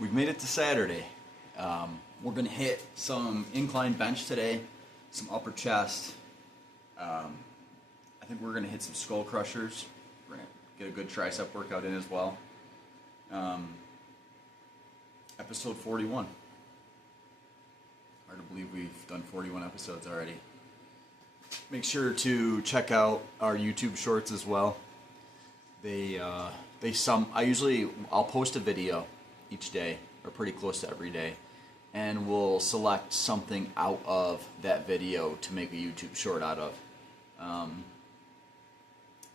we've made it to Saturday. We're going to hit some incline bench today, some upper chest. I think we're going to hit some skull crushers. We're going to get a good tricep workout in as well. Episode 41. Hard to believe we've done 41 episodes already. Make sure to check out our YouTube shorts as well. I'll post a video each day, or pretty close to every day, and we'll select something out of that video to make a YouTube short out of.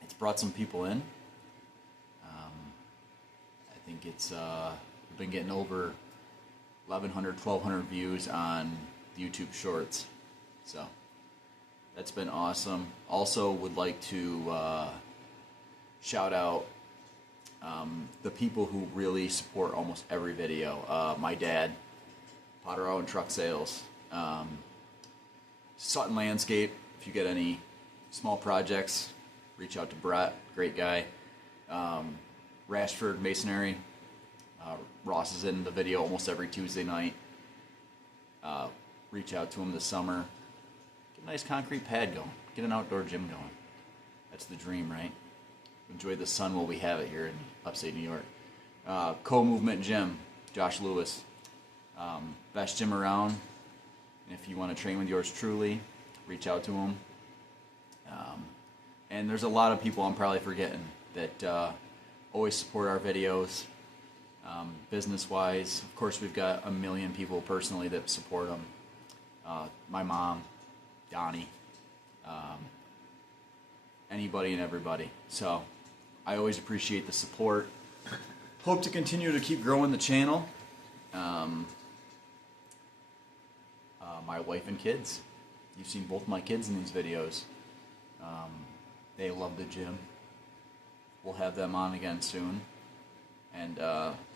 It's brought some people in. I think we've been getting over 1,100, 1,200 views on YouTube shorts, so that's been awesome. Also would like to shout out the people who really support almost every video. My dad, Potter Auto and Truck Sales, Sutton Landscape. If you get any small projects, reach out to Brett, great guy. Rashford Masonry. Ross is in the video almost every Tuesday night. Reach out to him this summer. Get a nice concrete pad going. Get an outdoor gym going. That's the dream, right? Enjoy the sun while we have it here in upstate New York. Co-Movement Gym, Josh Lewis. Best gym around. If you want to train with yours truly, reach out to him. And there's a lot of people I'm probably forgetting that always support our videos. Business-wise, of course, we've got a million people personally that support them. My mom, Donnie, anybody and everybody. So I always appreciate the support. Hope to continue to keep growing the channel. My wife and kids. You've seen both my kids in these videos. They love the gym. We'll have them on again soon. And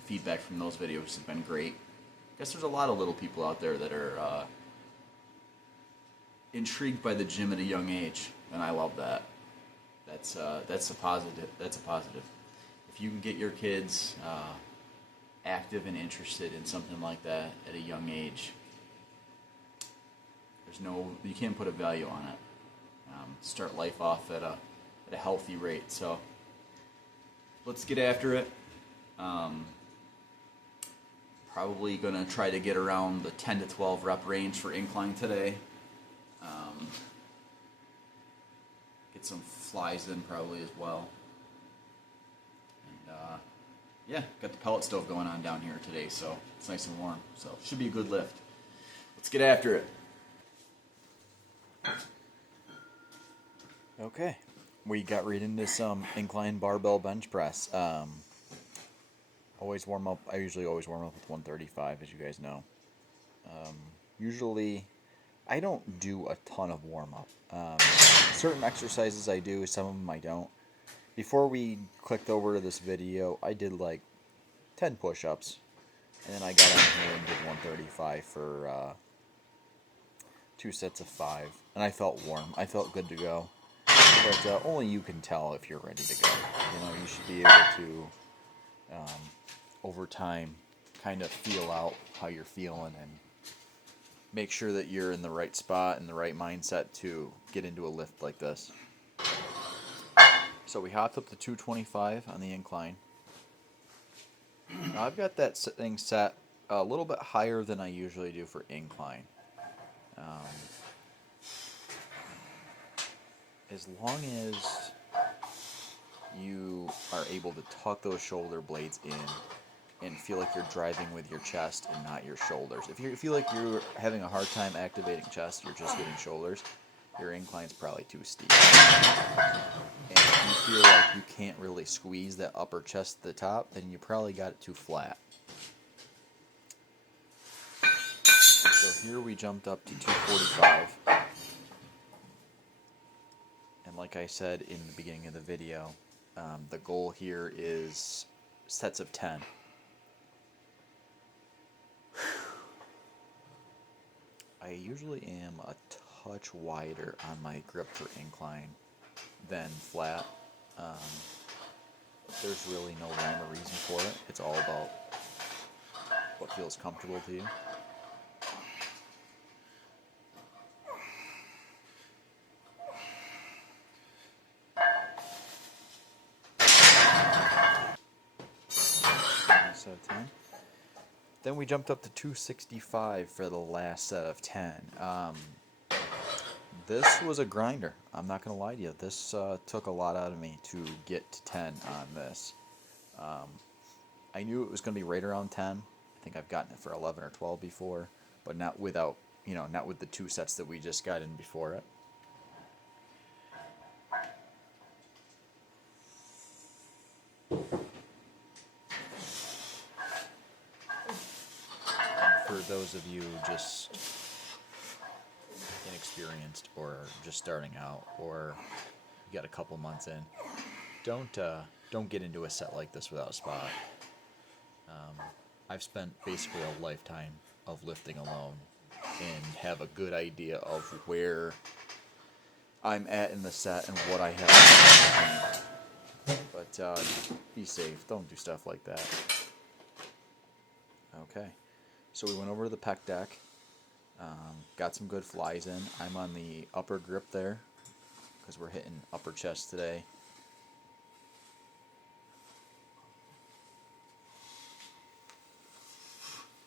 feedback from those videos has been great. I guess there's a lot of little people out there that are intrigued by the gym at a young age, and I love that. That's a positive. That's a positive. If you can get your kids active and interested in something like that at a young age, you can't put a value on it. Start life off at a healthy rate. So let's get after it. Probably going to try to get around the 10 to 12 rep range for incline today. Get some flies in probably as well. And yeah, got the pellet stove going on down here today, so it's nice and warm. So should be a good lift. Let's get after it. Okay, we got right into some incline barbell bench press. I usually always warm up with 135, as you guys know. Usually, I don't do a ton of warm-up. Certain exercises I do, some of them I don't. Before we clicked over to this video, I did like 10 push-ups, and then I got on here and did 135 for 2 sets of 5, and I felt warm. I felt good to go. But only you can tell if you're ready to go. You should be able to, over time, kind of feel out how you're feeling and make sure that you're in the right spot and the right mindset to get into a lift like this. So we hopped up to 225 on the incline. Now I've got that thing set a little bit higher than I usually do for incline. As long as you are able to tuck those shoulder blades in and feel like you're driving with your chest and not your shoulders. If you feel like you're having a hard time activating chest, you're just getting shoulders, your incline's probably too steep. And if you feel like you can't really squeeze that upper chest to the top, then you probably got it too flat. So here we jumped up to 245. And like I said in the beginning of the video, the goal here is sets of 10. I usually am a touch wider on my grip for incline than flat. There's really no rhyme or reason for it. It's all about feels comfortable to you. Set of 10. Then we jumped up to 265 for the last set of 10. This was a grinder. I'm not going to lie to you. This took a lot out of me to get to 10 on this. I knew it was going to be right around 10. I think I've gotten it for 11 or 12 before, but not without, not with the 2 sets that we just got in before it. For those of you just inexperienced or just starting out or you got a couple months in, don't get into a set like this without a spot. I've spent basically a lifetime of lifting alone and have a good idea of where I'm at in the set and what I have. But be safe. Don't do stuff like that. Okay. So we went over to the pec deck, got some good flies in. I'm on the upper grip there because we're hitting upper chest today.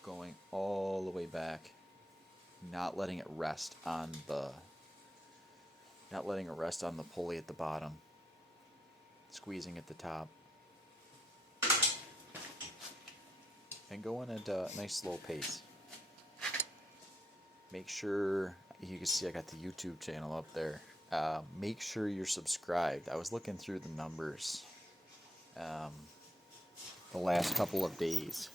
Going all the way back, not letting it rest on the pulley at the bottom, squeezing at the top. And going at a nice slow pace. Make sure, you can see I got the YouTube channel up there. Make sure you're subscribed. I was looking through the numbers the last couple of days.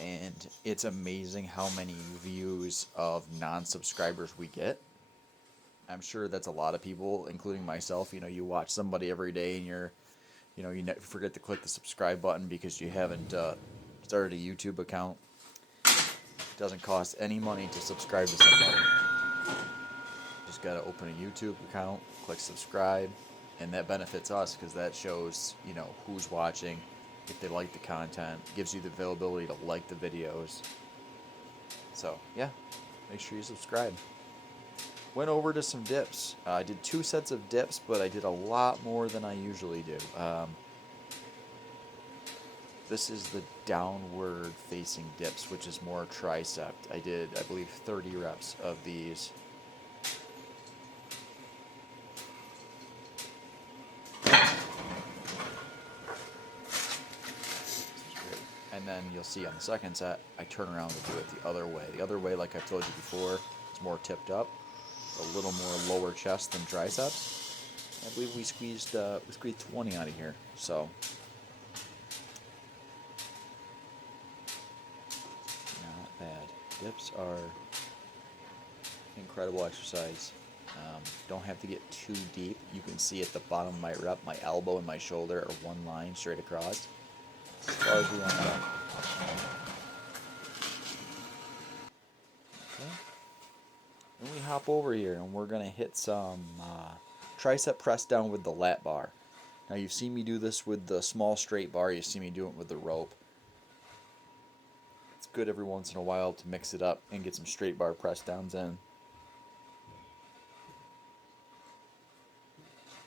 And it's amazing how many views of non-subscribers we get. I'm sure that's a lot of people, including myself. You watch somebody every day and you forget to click the subscribe button because you haven't started a YouTube account. It doesn't cost any money to subscribe to somebody. Just gotta open a YouTube account, click subscribe, and that benefits us because that shows who's watching, if they like the content, gives you the availability to like the videos. So yeah, make sure you subscribe. Went over to some dips. I did 2 sets of dips, but I did a lot more than I usually do. This is the downward facing dips, which is more tricep. I did, I believe, 30 reps of these. And then you'll see on the second set, I turn around and do it the other way. The other way, like I've told you before, is more tipped up, a little more lower chest than triceps. I believe we squeezed 20 out of here. So not bad. Dips are incredible exercise. Don't have to get too deep. You can see at the bottom of my rep, my elbow and my shoulder are one line straight across. As far as we want to go. Okay. Then we hop over here and we're going to hit some tricep press down with the lat bar. Now you've seen me do this with the small straight bar. You've seen me do it with the rope. It's good every once in a while to mix it up and get some straight bar press downs in.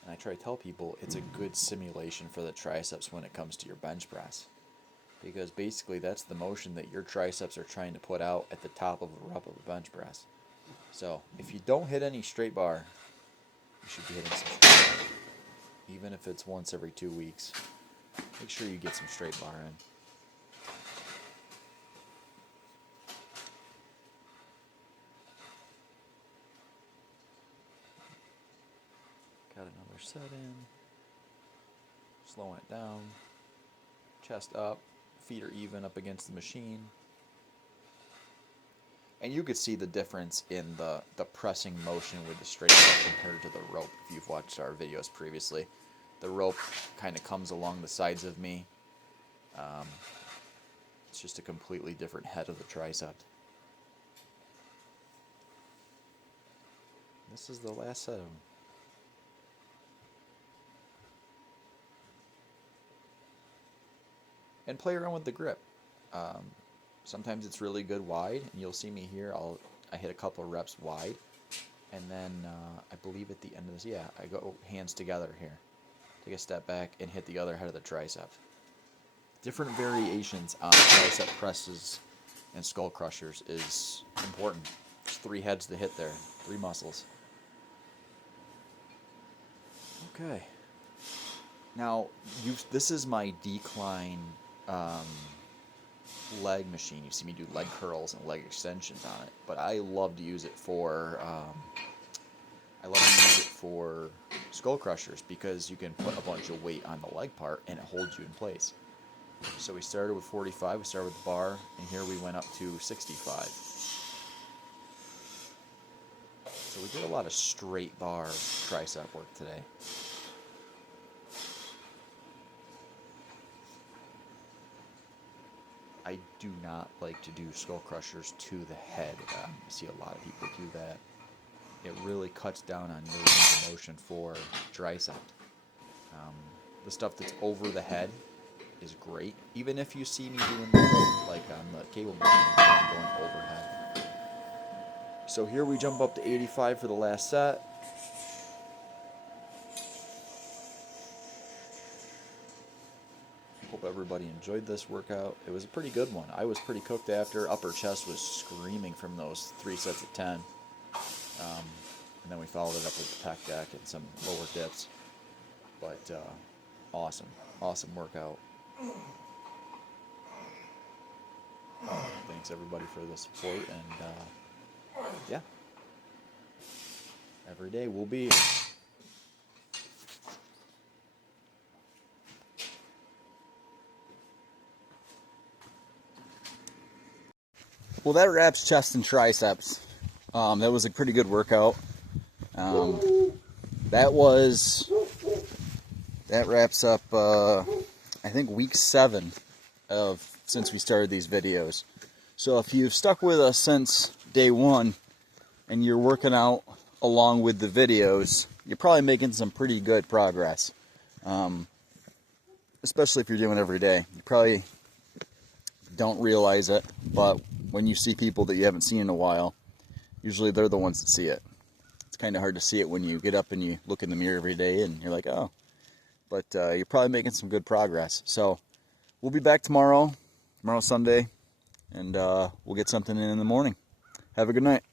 And I try to tell people it's a good simulation for the triceps when it comes to your bench press. Because basically that's the motion that your triceps are trying to put out at the top of a rep of a bench press. So if you don't hit any straight bar, you should be hitting some straight bar. Even if it's once every 2 weeks, make sure you get some straight bar in. Got another set in. Slowing it down. Chest up. Feet are even up against the machine. And you could see the difference in the pressing motion with the straight bar compared to the rope if you've watched our videos previously. The rope kind of comes along the sides of me. It's just a completely different head of the tricep. This is the last set of them. And play around with the grip. Sometimes it's really good wide, and you'll see me here. I hit a couple of reps wide, and then I believe at the end of this, yeah, I go hands together here. Take a step back and hit the other head of the tricep. Different variations on tricep presses and skull crushers is important. There's 3 heads to hit there, 3 muscles. Okay. Now, this is my decline leg machine. You see me do leg curls and leg extensions on it, but I love to use it for skull crushers because you can put a bunch of weight on the leg part and it holds you in place. So we started with 45, we started with the bar, and here we went up to 65. So we did a lot of straight bar tricep work today. I do not like to do skull crushers to the head. I see a lot of people do that. It really cuts down on your range of motion for tricep. The stuff that's over the head is great. Even if you see me doing like on the cable machine, I'm going overhead. So here we jump up to 85 for the last set. Hope everybody enjoyed this workout. It was a pretty good one. I was pretty cooked after. Upper chest was screaming from those 3 sets of 10. And then we followed it up with the pec deck and some lower dips. But awesome workout. Thanks everybody for the support, and yeah, every day we'll be here. Well, that wraps chest and triceps. That was a pretty good workout. That wraps up I think week 7 since we started these videos. So if you've stuck with us since day 1 and you're working out along with the videos, you're probably making some pretty good progress. Especially if you're doing it every day. You probably don't realize it, but when you see people that you haven't seen in a while, usually they're the ones that see it. It's kind of hard to see it when you get up and you look in the mirror every day and you're like, oh. But you're probably making some good progress. So we'll be back tomorrow Sunday, and we'll get something in the morning. Have a good night.